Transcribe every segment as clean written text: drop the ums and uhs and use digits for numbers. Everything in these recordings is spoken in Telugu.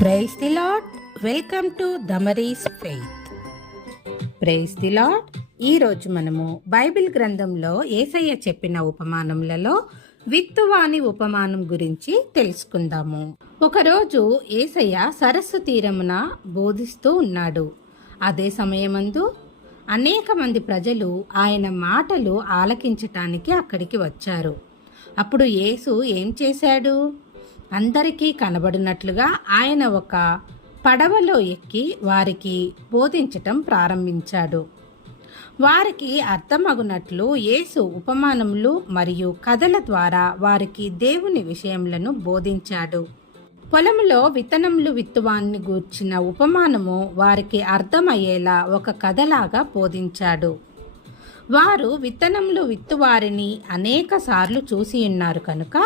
Praise the Lord. Welcome to Damaris Faith. Praise the Lord. ఈరోజు మనము బైబిల్ గ్రంథంలో యేసయ్య చెప్పిన ఉపమానములలో విత్తువాని ఉపమానం గురించి తెలుసుకుందాము. ఒకరోజు యేసయ్య సరస్సు తీరమున బోధిస్తూ ఉన్నాడు. అదే సమయమందు అనేక మంది ప్రజలు ఆయన మాటలు ఆలకించటానికి అక్కడికి వచ్చారు. అప్పుడు యేసు ఏం చేశాడు? అందరికీ కనబడినట్లుగా ఆయన ఒక పడవలో ఎక్కి వారికి బోధించటం ప్రారంభించాడు. వారికి అర్థమగునట్లు యేసు ఉపమానములు మరియు కథల ద్వారా వారికి దేవుని విషయములను బోధించాడు. పొలంలో విత్తనములు విత్తువాన్ని గూర్చిన ఉపమానము వారికి అర్థమయ్యేలా ఒక కథలాగా బోధించాడు. వారు విత్తనములు విత్తువారిని అనేక సార్లు చూసి ఉన్నారు కనుక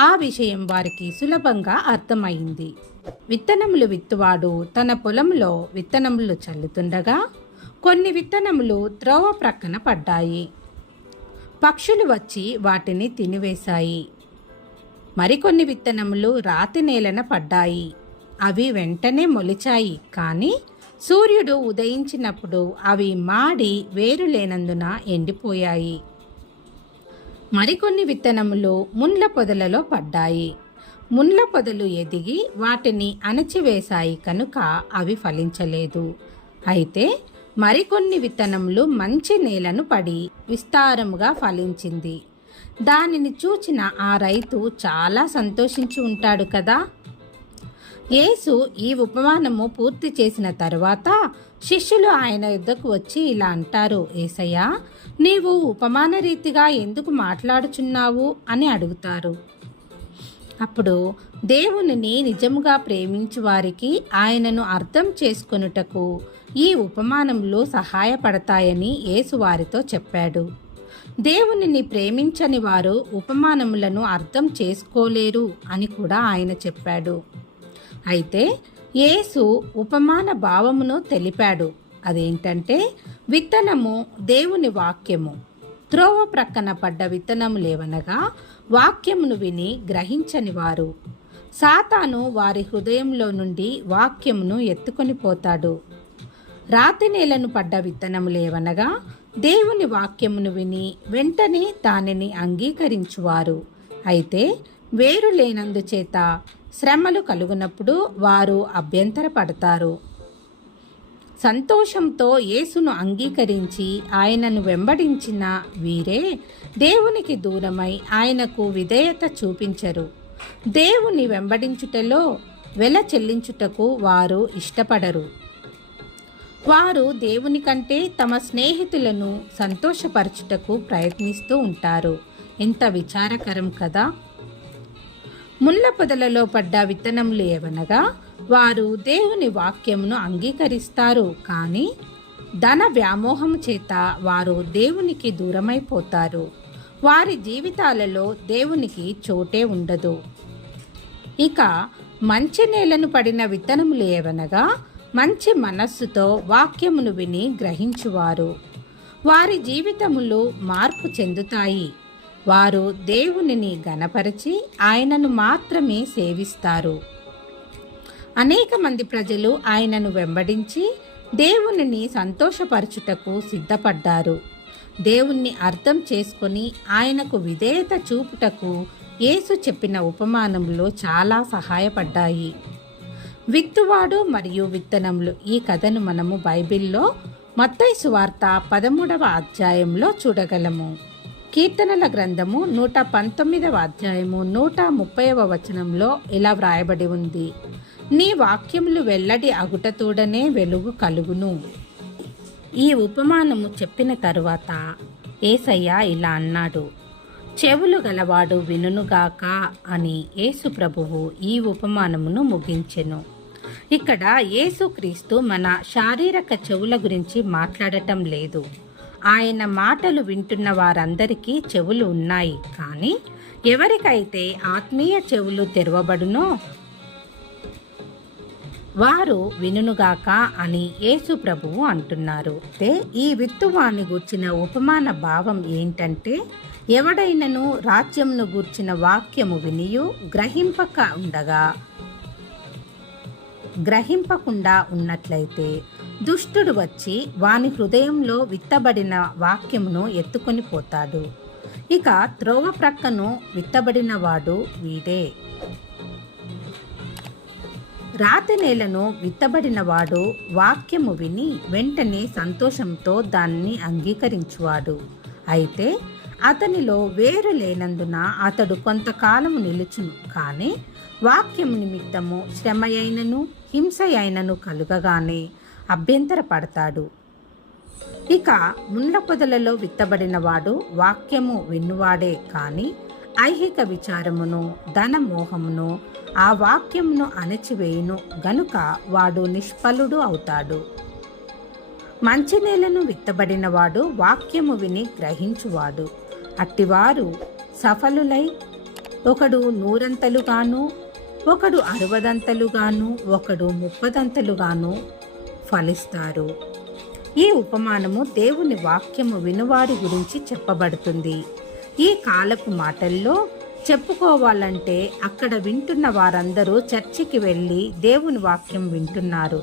ఆ విషయం వారికి సులభంగా అర్థమైంది. విత్తనములు విత్తువాడు తన పొలంలో విత్తనములు చల్లుతుండగా కొన్ని విత్తనములు త్రోవ ప్రక్కన పడ్డాయి. పక్షులు వచ్చి వాటిని తినివేశాయి. మరికొన్ని విత్తనములు రాతి నేలన పడ్డాయి. అవి వెంటనే మొలిచాయి, కానీ సూర్యుడు ఉదయించినప్పుడు అవి మాడి వేరు లేనందున ఎండిపోయాయి. మరికొన్ని విత్తనములు ముండ్ల పొదలలో పడ్డాయి. ముండ్ల పొదలు ఎదిగి వాటిని అణచివేశాయి కనుక అవి ఫలించలేదు. అయితే మరికొన్ని విత్తనములు మంచి నేలను పడి విస్తారముగా ఫలించింది. దానిని చూచిన ఆ రైతు చాలా సంతోషించి ఉంటాడు కదా. యేసు ఈ ఉపమానము పూర్తి చేసిన తరువాత శిష్యులు ఆయన యుద్ధకు వచ్చి ఇలా అంటారు: యేసయ్యా, నీవు ఉపమాన రీతిగా ఎందుకు మాట్లాడుచున్నావు అని అడుగుతారు. అప్పుడు దేవునిని నిజముగా ప్రేమించు వారికి ఆయనను అర్థం చేసుకొనుటకు ఈ ఉపమానములు సహాయపడతాయని యేసు వారితో చెప్పాడు. దేవునిని ప్రేమించని వారు ఉపమానములను అర్థం చేసుకోలేరు అని కూడా ఆయన చెప్పాడు. అయితే యేసు ఉపమాన భావమును తెలిపాడు. అదేంటంటే, విత్తనము దేవుని వాక్యము. త్రోవ ప్రక్కన పడ్డ విత్తనము లేవనగా వాక్యమును విని గ్రహించని వారు. సాతాను వారి హృదయంలో నుండి వాక్యమును ఎత్తుకొని పోతాడు. రాతి నేలను పడ్డ విత్తనము లేవనగా దేవుని వాక్యమును విని వెంటనే దానిని అంగీకరించువారు. అయితే వేరు లేనందుచేత శ్రమలు కలుగునప్పుడు వారు అభ్యంతరపడతారు. సంతోషంతో యేసును అంగీకరించి ఆయనను వెంబడించిన వీరే దేవునికి దూరమై ఆయనకు విధేయత చూపించరు. దేవుని వెంబడించుటలో వెల చెల్లించుటకు వారు ఇష్టపడరు. వారు దేవుని కంటే తమ స్నేహితులను సంతోషపరచుటకు ప్రయత్నిస్తూ ఉంటారు. ఎంత విచారకరం కదా. ముళ్ళ పొదలలో పడ్డ విత్తనములు ఏవనగా వారు దేవుని వాక్యమును అంగీకరిస్తారు, కానీ ధన వ్యామోహము చేత వారు దేవునికి దూరమైపోతారు. వారి జీవితాలలో దేవునికి చోటే ఉండదు. ఇక మంచి నేలను పడిన విత్తనములు ఏవనగా మంచి మనస్సుతో వాక్యమును విని గ్రహించువారు. వారి జీవితములు మార్పు చెందుతాయి. వారు దేవునిని గణపరిచి ఆయనను మాత్రమే సేవిస్తారు. అనేక మంది ప్రజలు ఆయనను వెంబడించి దేవునిని సంతోషపరచుటకు సిద్ధపడ్డారు. దేవుణ్ణి అర్థం చేసుకొని ఆయనకు విధేయత చూపుటకు యేసు చెప్పిన ఉపమానములు చాలా సహాయపడ్డాయి. విత్తువాడు మరియు విత్తనములు ఈ కథను మనము బైబిల్లో మత్తయి సువార్త 13వ అధ్యాయంలో చూడగలము. కీర్తనల గ్రంథము 119వ అధ్యాయము 130వ వచనంలో ఇలా వ్రాయబడి ఉంది: నీ వాక్యములు వెల్లడి అగుటతోడనే వెలుగు కలుగును. ఈ ఉపమానము చెప్పిన తరువాత యేసయ్య ఇలా అన్నాడు: చెవులు గలవాడు వినుగాక అని యేసు ప్రభువు ఈ ఉపమానమును ముగించెను. ఇక్కడ యేసుక్రీస్తు మన శారీరక చెవుల గురించి మాట్లాడటం లేదు. ఆయన మాటలు వింటున్న వారందరికీ చెవులు ఉన్నాయి, కానీ ఎవరికైతే ఆత్మీయ చెవులు తెరవబడునో వారు వినుగాక అని యేసు ప్రభువు అంటున్నారు. ఈ విత్తువాని గూర్చిన ఉపమాన భావం ఏంటంటే, ఎవడైనను రాజ్యమును గూర్చిన వాక్యము వినియు గ్రహింపక ఉండగా గ్రహింపకుండా ఉన్నట్లయితే దుష్టుడు వచ్చి వాని హృదయంలో విత్తబడిన వాక్యమును ఎత్తుకొని పోతాడు. ఇక త్రోవ ప్రక్కను విత్తబడిన వాడు వీడే. రాతి నేలను విత్తబడిన వాడు వాక్యము విని వెంటనే సంతోషంతో దాన్ని అంగీకరించువాడు. అయితే అతనిలో వేరు లేనందున అతడు కొంతకాలము నిలుచును, కానీ వాక్యము నిమిత్తము శ్రమ అయినను హింస అయినను కలుగగానే అభ్యంతరపడతాడు. ఇక ముండ్ల పొదలలో విత్తబడిన వాడు వాక్యము విన్నువాడే, కానీ ఐహిక విచారమును ధనమోహమును ఆ వాక్యమును అణచివేయును గనుక వాడు నిష్ఫలుడు అవుతాడు. మంచి నేలను విత్తబడిన వాడు వాక్యము విని గ్రహించువాడు. అట్టివారు సఫలులై ఒకడు 100 ఒకడు 60 ఒకడు 30 ఫలిస్తారు. ఈ ఉపమానము దేవుని వాక్యము వినువారి గురించి చెప్పబడుతుంది. ఈ కాలపు మాటల్లో చెప్పుకోవాలంటే అక్కడ వింటున్న వారందరూ చర్చికి వెళ్ళి దేవుని వాక్యం వింటున్నారు.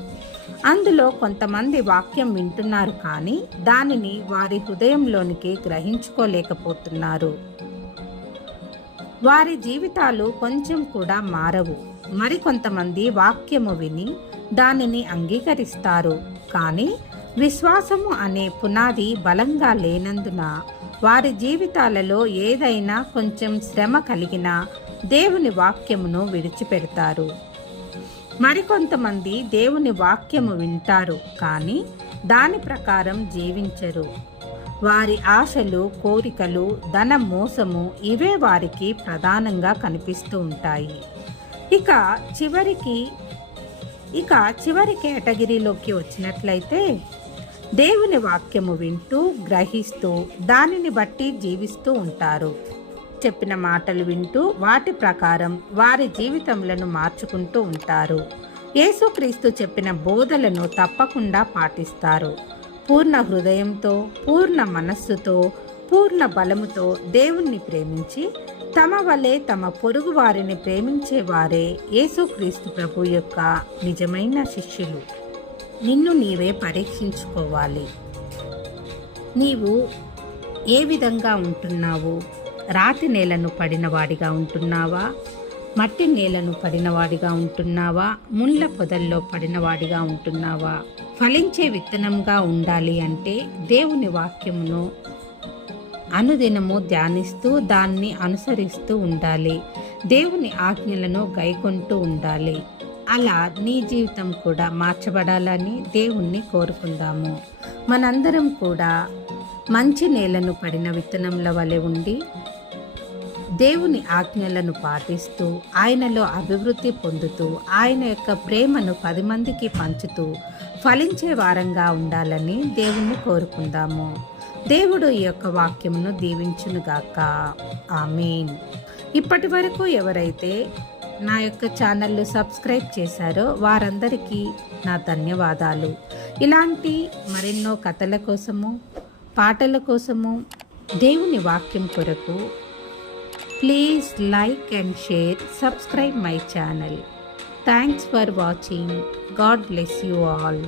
అందులో కొంతమంది వాక్యం వింటున్నారు, కానీ దానిని వారి హృదయంలోనికి గ్రహించుకోలేకపోతున్నారు. వారి జీవితాలు కొంచెం కూడా మారవు. మరికొంతమంది వాక్యము విని దానిని అంగీకరిస్తారు, కానీ విశ్వాసము అనే పునాది బలంగా లేనందున వారి జీవితాలలో ఏదైనా కొంచెం శ్రమ కలిగినా దేవుని వాక్యమును విడిచిపెడతారు. మరికొంతమంది దేవుని వాక్యము వింటారు, కానీ దాని ప్రకారం జీవించరు. వారి ఆశలు, కోరికలు, ధన మోసము ఇవే వారికి ప్రధానంగా కనిపిస్తూ ఉంటాయి. ఇక చివరి కేటగిరీలోకి వచ్చినట్లయితే దేవుని వాక్యము వింటూ గ్రహిస్తూ దానిని బట్టి జీవిస్తూ ఉంటారు. చెప్పిన మాటలు వింటూ వాటి ప్రకారం వారి జీవితములను మార్చుకుంటూ ఉంటారు. యేసుక్రీస్తు చెప్పిన బోధలను తప్పకుండా పాటిస్తారు. పూర్ణ హృదయంతో, పూర్ణ మనస్సుతో, పూర్ణ బలముతో దేవుణ్ణి ప్రేమించి తమ వలె తమ పొరుగు వారిని ప్రేమించే వారే యేసుక్రీస్తు ప్రభు యొక్క నిజమైన శిష్యులు. నిన్ను నీవే పరీక్షించుకోవాలి. నీవు ఏ విధంగా ఉంటున్నావు? రాతి నేలను పడినవాడిగా ఉంటున్నావా? మట్టి నేలను పడినవాడిగా ఉంటున్నావా? ముళ్ళ పొదల్లో పడినవాడిగా ఉంటున్నావా? ఫలించే విత్తనంగా ఉండాలి అంటే దేవుని వాక్యమును అనుదినము ధ్యానిస్తూ దాన్ని అనుసరిస్తూ ఉండాలి. దేవుని ఆజ్ఞలను గైకొంటూ ఉండాలి. అలా నీ జీవితం కూడా మార్చబడాలని దేవుణ్ణి కోరుకుందాము. మనందరం కూడా మంచి నేలను పడిన విత్తనంల వలె ఉండి దేవుని ఆజ్ఞలను పాటిస్తూ ఆయనలో అభివృద్ధి పొందుతూ ఆయన యొక్క ప్రేమను 10 మందికి పంచుతూ ఫలించే వారంగా ఉండాలని దేవుణ్ణి కోరుకుందాము. దేవుడు ఈ యొక్క వాక్యమును దీవించునుగాక. ఆమేన్. ఇప్పటి వరకు ఎవరైతే నా యొక్క ఛానల్ను సబ్స్క్రైబ్ చేశారో వారందరికీ నా ధన్యవాదాలు. ఇలాంటి మరెన్నో కథల కోసము, పాటల కోసము, దేవుని వాక్యం కొరకు please like and share, subscribe my channel. Thanks for watching. God bless you all.